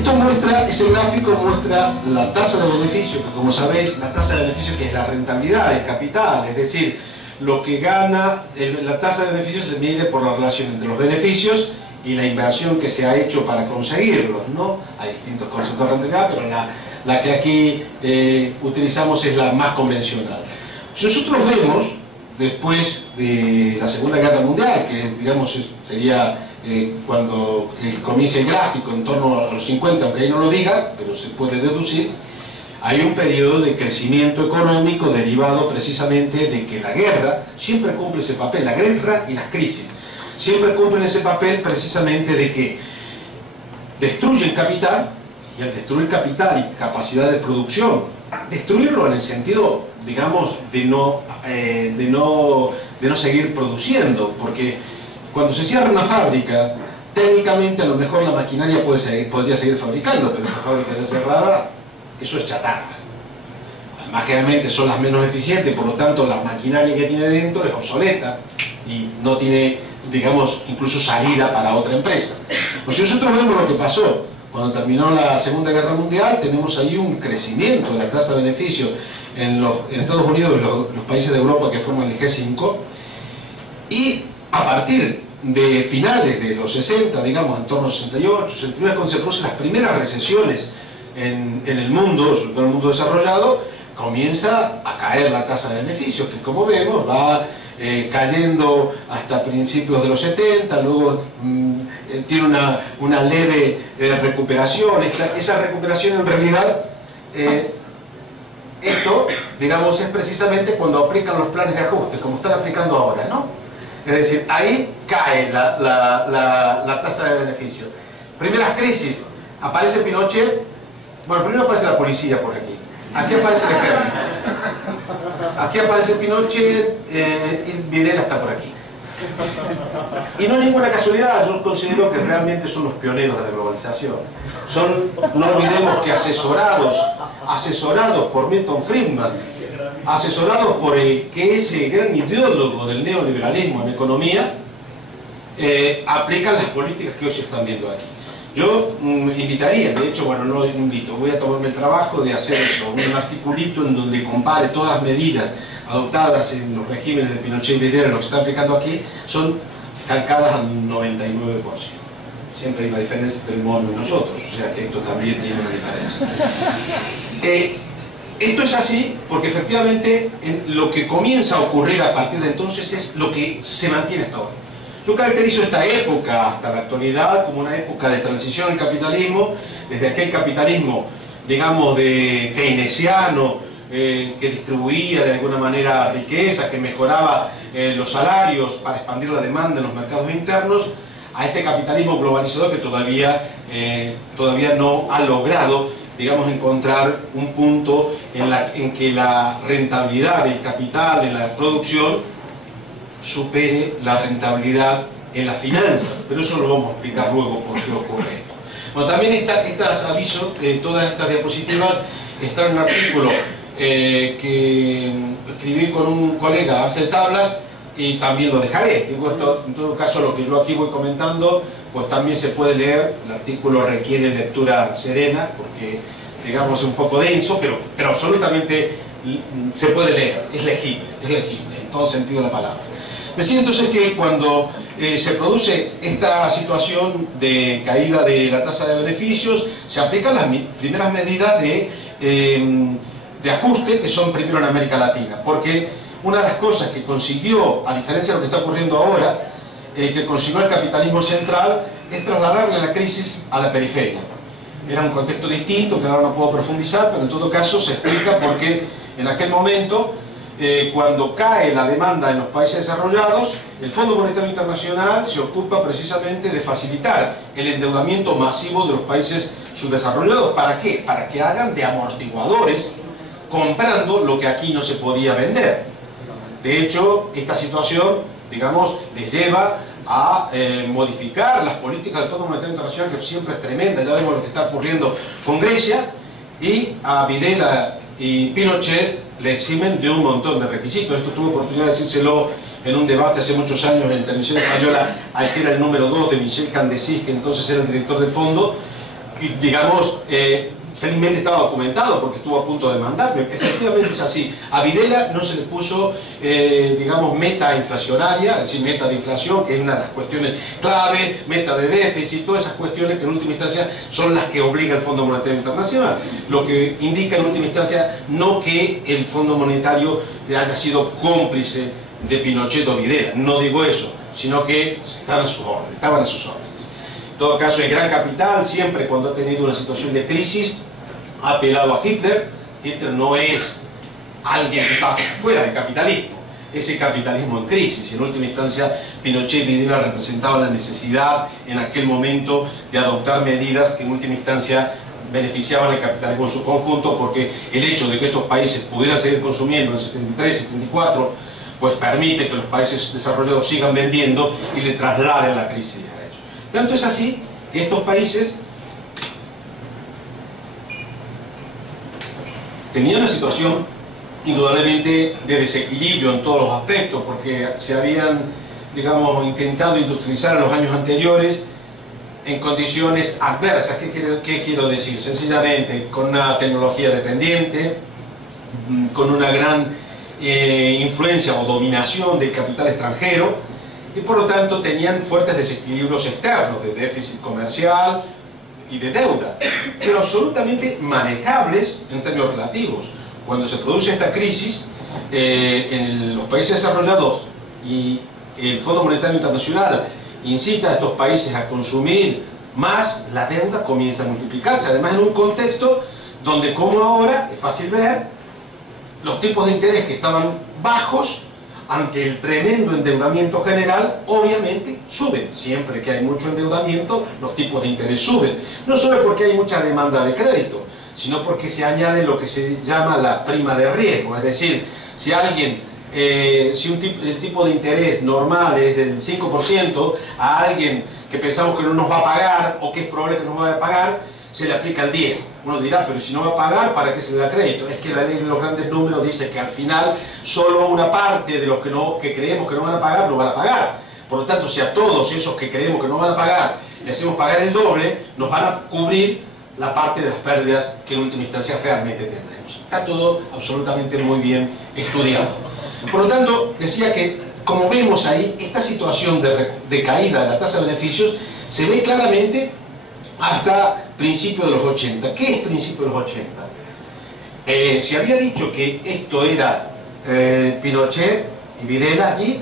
Esto muestra, ese gráfico muestra la tasa de beneficio, que como sabéis, la tasa de beneficio que es la rentabilidad del capital, es decir, lo que gana, la tasa de beneficio se mide por la relación entre los beneficios y la inversión que se ha hecho para conseguirlos, ¿no? Hay distintos conceptos de rentabilidad, pero la que aquí utilizamos es la más convencional. Si nosotros vemos, después de la Segunda Guerra Mundial, que digamos sería cuando comienza el gráfico en torno a los 50, aunque ahí no lo diga, pero se puede deducir, hay un periodo de crecimiento económico derivado precisamente de que la guerra siempre cumple ese papel, la guerra y las crisis siempre cumplen ese papel precisamente de que destruyen capital, y al destruir capital y capacidad de producción, destruirlo en el sentido, digamos, de no seguir produciendo, porque cuando se cierra una fábrica, técnicamente a lo mejor la maquinaria podría seguir fabricando, pero esa fábrica ya cerrada, eso es chatarra. Además, generalmente son las menos eficientes, por lo tanto la maquinaria que tiene dentro es obsoleta y no tiene, digamos, incluso salida para otra empresa. Pues si nosotros vemos lo que pasó cuando terminó la Segunda Guerra Mundial, tenemos ahí un crecimiento de la tasa de beneficio en Estados Unidos y los países de Europa que forman el G5, y a partir de finales de los 60, digamos en torno a 68, 69, cuando se producen las primeras recesiones en el mundo, sobre todo en el mundo desarrollado, comienza a caer la tasa de beneficios, que como vemos va cayendo hasta principios de los 70, luego tiene una leve recuperación. Esa recuperación en realidad, esto, digamos, es precisamente cuando aplican los planes de ajuste, como están aplicando ahora, ¿no? Es decir, ahí cae la tasa de beneficio. Primeras crisis, aparece Pinochet, bueno, primero aparece la policía por aquí, aquí aparece el ejército, aquí aparece Pinochet y Videla está por aquí. Y no es ninguna casualidad, yo considero que realmente son los pioneros de la globalización. Son, no olvidemos que asesorados por Milton Friedman, asesorados por el que es el gran ideólogo del neoliberalismo en economía, aplican las políticas que hoy se están viendo aquí. Yo invitaría, de hecho, bueno, no invito, voy a tomarme el trabajo de hacer eso, un articulito en donde compare todas las medidas adoptadas en los regímenes de Pinochet y Videla, lo que se está aplicando aquí, son calcadas al 99%. Siempre hay una diferencia entre el mono y nosotros, o sea que esto también tiene una diferencia. Esto es así porque efectivamente lo que comienza a ocurrir a partir de entonces es lo que se mantiene hasta ahora. Yo caracterizo esta época hasta la actualidad como una época de transición al capitalismo, desde aquel capitalismo, digamos, de keynesiano, que distribuía de alguna manera riqueza, que mejoraba los salarios para expandir la demanda en los mercados internos, a este capitalismo globalizador que todavía no ha logrado, digamos, encontrar un punto en que la rentabilidad del capital, en la producción, supere la rentabilidad en las finanzas, pero eso lo vamos a explicar luego por qué ocurre esto. Bueno, también estas avisos, todas estas diapositivas, está en un artículo que escribí con un colega, Ángel Tablas, y también lo dejaré. Digo, esto, en todo caso, lo que yo aquí voy comentando, pues también se puede leer. El artículo requiere lectura serena, porque es, digamos, un poco denso, pero absolutamente se puede leer, es legible en todo sentido de la palabra. Decía entonces que cuando se produce esta situación de caída de la tasa de beneficios, se aplican las primeras medidas de ajuste, que son primero en América Latina, porque una de las cosas que consiguió, a diferencia de lo que está ocurriendo ahora, que consiguió el capitalismo central, es trasladarle la crisis a la periferia. Era un contexto distinto, que ahora no puedo profundizar, pero en todo caso se explica porque en aquel momento, cuando cae la demanda en los países desarrollados, el Fondo Monetario Internacional se ocupa precisamente de facilitar el endeudamiento masivo de los países subdesarrollados. ¿Para qué? Para que hagan de amortiguadores comprando lo que aquí no se podía vender. De hecho, esta situación, digamos, les lleva a modificar las políticas del Fondo Monetario Internacional, que siempre es tremenda. Ya vemos lo que está ocurriendo con Grecia, y a Videla y Pinochet le eximen de un montón de requisitos. Esto tuve oportunidad de decírselo en un debate hace muchos años en Televisión Española, al que era el número 2 de Michel Candesis, que entonces era el director del fondo, digamos, felizmente estaba documentado porque estuvo a punto de mandarme. Efectivamente es así. A Videla no se le puso, digamos, meta inflacionaria, es decir, meta de inflación, que es una de las cuestiones clave, meta de déficit, todas esas cuestiones que en última instancia son las que obliga el Fondo Monetario Internacional. Lo que indica en última instancia no que el Fondo Monetario haya sido cómplice de Pinochet o Videla, no digo eso, sino que estaban a sus órdenes. En todo caso, el gran capital siempre cuando ha tenido una situación de crisis ha apelado a Hitler. Hitler no es alguien que está fuera del capitalismo, es el capitalismo en crisis. En última instancia, Pinochet y Videla representaban la necesidad en aquel momento de adoptar medidas que en última instancia beneficiaban al capitalismo en su conjunto, porque el hecho de que estos países pudieran seguir consumiendo en el 73, 74, pues permite que los países desarrollados sigan vendiendo y le trasladen la crisis a ellos. Tanto es así que estos países tenían una situación indudablemente de desequilibrio en todos los aspectos, porque se habían, digamos, intentado industrializar en los años anteriores en condiciones adversas. ¿Qué quiero decir? Sencillamente con una tecnología dependiente, con una gran influencia o dominación del capital extranjero, y por lo tanto tenían fuertes desequilibrios externos de déficit comercial y de deuda, pero absolutamente manejables en términos relativos. Cuando se produce esta crisis en los países desarrollados y el Fondo Monetario Internacional incita a estos países a consumir más, la deuda comienza a multiplicarse, además en un contexto donde, como ahora, es fácil ver, los tipos de interés que estaban bajos ante el tremendo endeudamiento general, obviamente suben. Siempre que hay mucho endeudamiento, los tipos de interés suben. No solo porque hay mucha demanda de crédito, sino porque se añade lo que se llama la prima de riesgo. Es decir, si alguien, el tipo de interés normal es del 5%, a alguien que pensamos que no nos va a pagar o que es probable que nos vaya a pagar, se le aplica el 10. Uno dirá, pero si no va a pagar, ¿para qué se le da crédito? Es que la ley de los grandes números dice que al final solo una parte de los que creemos que no van a pagar, no van a pagar. Por lo tanto, si a todos esos que creemos que no van a pagar le hacemos pagar el doble, nos van a cubrir la parte de las pérdidas que en última instancia realmente tendremos. Está todo absolutamente muy bien estudiado. Por lo tanto, decía que, como vemos ahí, esta situación de caída de la tasa de beneficios se ve claramente hasta principios de los 80. ¿Qué es principio de los 80? Se había dicho que esto era Pinochet y Videla allí.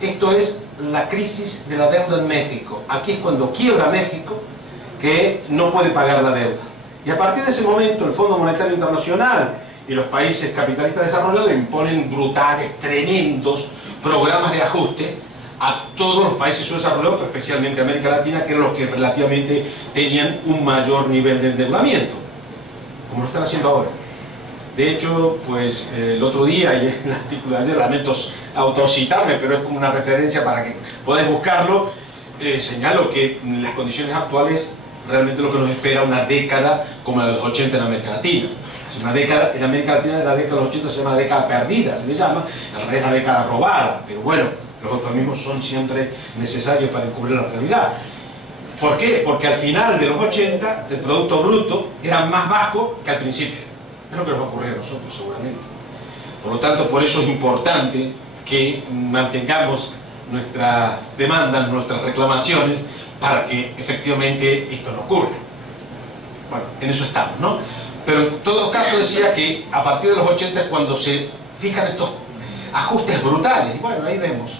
Esto es la crisis de la deuda en México. Aquí es cuando quiebra México, que no puede pagar la deuda. Y a partir de ese momento el Fondo Monetario Internacional y los países capitalistas desarrollados imponen brutales, tremendos programas de ajuste a todos los países subdesarrollados, pero especialmente América Latina, que eran los que relativamente tenían un mayor nivel de endeudamiento, como lo están haciendo ahora. De hecho, pues el otro día, y en el artículo de ayer, lamento autocitarme, pero es como una referencia para que podáis buscarlo, señalo que en las condiciones actuales realmente lo que nos espera una década como la de los 80 en América Latina. Es una década, en América Latina la década de los 80 se llama década perdida, se le llama, en realidad es la década robada, pero bueno, los eufemismos son siempre necesarios para encubrir la realidad. ¿Por qué? Porque al final de los 80 el Producto Bruto era más bajo que al principio. Es lo que nos va a ocurrir a nosotros seguramente. Por lo tanto, por eso es importante que mantengamos nuestras demandas, nuestras reclamaciones, para que efectivamente esto no ocurra. Bueno, en eso estamos, ¿no? Pero en todo caso decía que a partir de los 80 es cuando se fijan estos ajustes brutales. Y bueno, ahí vemos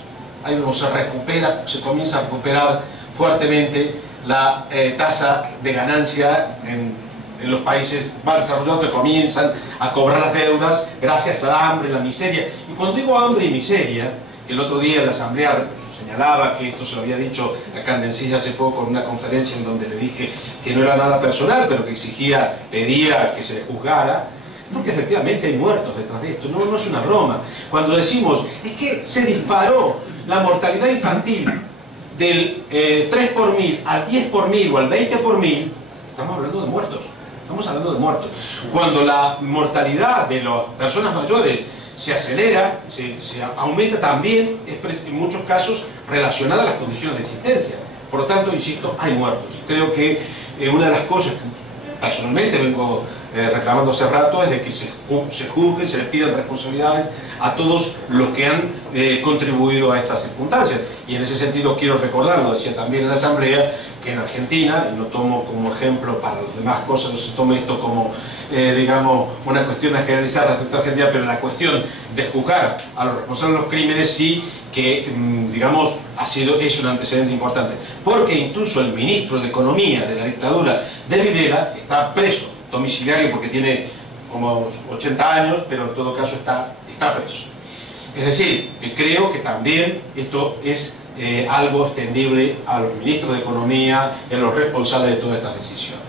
se comienza a recuperar fuertemente la tasa de ganancia en los países más desarrollados, que comienzan a cobrar las deudas gracias al hambre, la miseria. Y cuando digo hambre y miseria, el otro día en la asamblea señalaba que esto se lo había dicho a Candencilla hace poco en una conferencia en donde le dije que no era nada personal, pero que pedía que se le juzgara, porque efectivamente hay muertos detrás de esto, no es una broma. Cuando decimos, es que se disparó la mortalidad infantil del 3 por 1000 al 10 por 1000 o al 20 por 1000, estamos hablando de muertos. Estamos hablando de muertos. Cuando la mortalidad de las personas mayores se acelera, se aumenta también, es en muchos casos relacionada a las condiciones de existencia. Por lo tanto, insisto, hay muertos. Creo que una de las cosas que personalmente vengo reclamando hace rato es de que se juzguen, se les pidan responsabilidades a todos los que han contribuido a estas circunstancias. Y en ese sentido quiero recordar, lo decía también en la Asamblea, que en Argentina, y lo tomo como ejemplo para las demás cosas, no se tome esto como, digamos, una cuestión a generalizar respecto a Argentina, pero la cuestión de juzgar a los responsables de los crímenes sí que, digamos, es un antecedente importante. Porque incluso el ministro de Economía de la dictadura de Videla está preso, domiciliario, porque tiene como 80 años, pero en todo caso está preso. Es decir, que creo que también esto es algo extendible a los ministros de Economía y a los responsables de todas estas decisiones.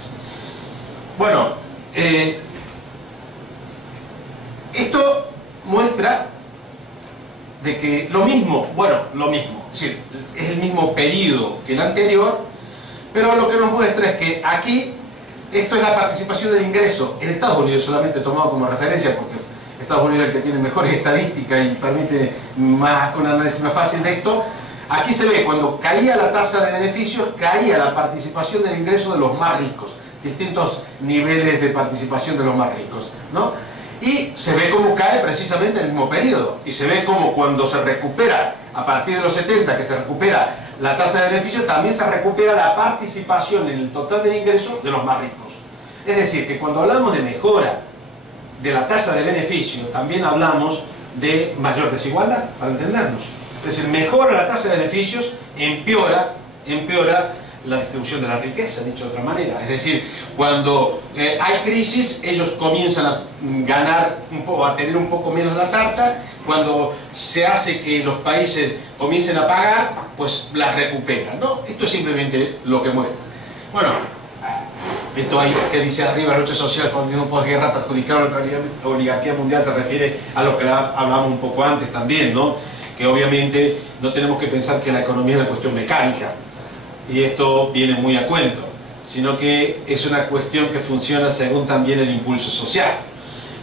Bueno, esto muestra de que lo mismo, es decir, es el mismo periodo que el anterior, pero lo que nos muestra es que aquí esto es la participación del ingreso en Estados Unidos, solamente tomado como referencia porque Estados Unidos es el que tiene mejores estadísticas y permite un análisis más fácil de esto. Aquí se ve cuando caía la tasa de beneficios, caía la participación del ingreso de los más ricos, distintos niveles de participación de los más ricos, ¿no? Y se ve cómo cae precisamente en el mismo periodo, y se ve cómo cuando se recupera, a partir de los 70, que se recupera la tasa de beneficios, también se recupera la participación en el total del ingreso de los más ricos. Es decir, que cuando hablamos de mejora de la tasa de beneficio, también hablamos de mayor desigualdad, para entendernos. Es decir, mejora la tasa de beneficios, empeora la distribución de la riqueza, dicho de otra manera. Es decir, cuando hay crisis, ellos comienzan a ganar un poco, a tener un poco menos la tarta. Cuando se hace que los países comiencen a pagar, pues la recuperan, ¿no? Esto es simplemente lo que muestra. Bueno, esto ahí que dice arriba, la lucha social, formación posguerra, perjudicar a la oligarquía mundial, se refiere a lo que hablábamos un poco antes también, ¿no? Que obviamente no tenemos que pensar que la economía es una cuestión mecánica, y esto viene muy a cuento, sino que es una cuestión que funciona según también el impulso social.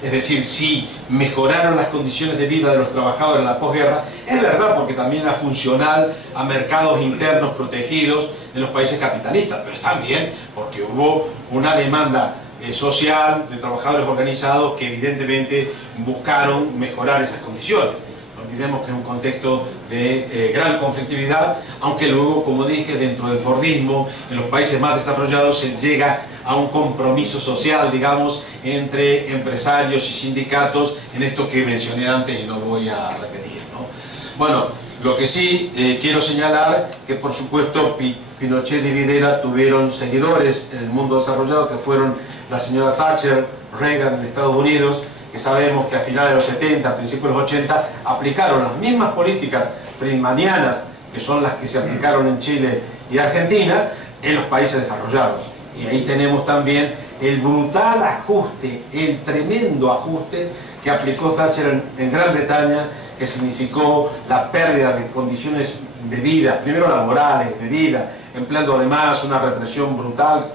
Es decir, si mejoraron las condiciones de vida de los trabajadores en la posguerra, es verdad, porque también era funcional a mercados internos protegidos de los países capitalistas, pero también porque hubo una demanda social de trabajadores organizados que evidentemente buscaron mejorar esas condiciones. No olvidemos que es un contexto de gran conflictividad, aunque luego, como dije, dentro del fordismo, en los países más desarrollados se llega a un compromiso social, digamos, entre empresarios y sindicatos, en esto que mencioné antes y no voy a repetir, ¿no? Bueno, lo que sí quiero señalar, que por supuesto Pinochet y Videla tuvieron seguidores en el mundo desarrollado, que fueron la señora Thatcher, Reagan de Estados Unidos, que sabemos que a finales de los 70, a principios de los 80, aplicaron las mismas políticas friedmanianas, que son las que se aplicaron en Chile y Argentina, en los países desarrollados. Y ahí tenemos también el brutal ajuste, el tremendo ajuste que aplicó Thatcher en Gran Bretaña, que significó la pérdida de condiciones de vida, primero laborales, de vida, empleando además una represión brutal.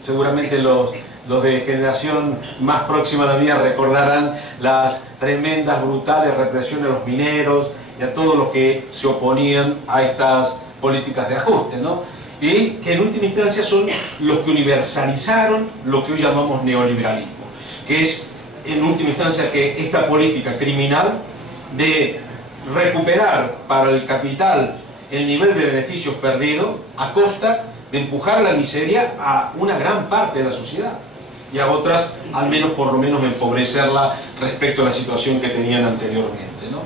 Seguramente los de generación más próxima a la mía recordarán las tremendas, brutales represiones a los mineros y a todos los que se oponían a estas políticas de ajuste, ¿no? Y que en última instancia son los que universalizaron lo que hoy llamamos neoliberalismo, que es en última instancia que esta política criminal de recuperar para el capital el nivel de beneficios perdido a costa de empujar la miseria a una gran parte de la sociedad y a otras, al menos por lo menos, empobrecerla respecto a la situación que tenían anteriormente, ¿no?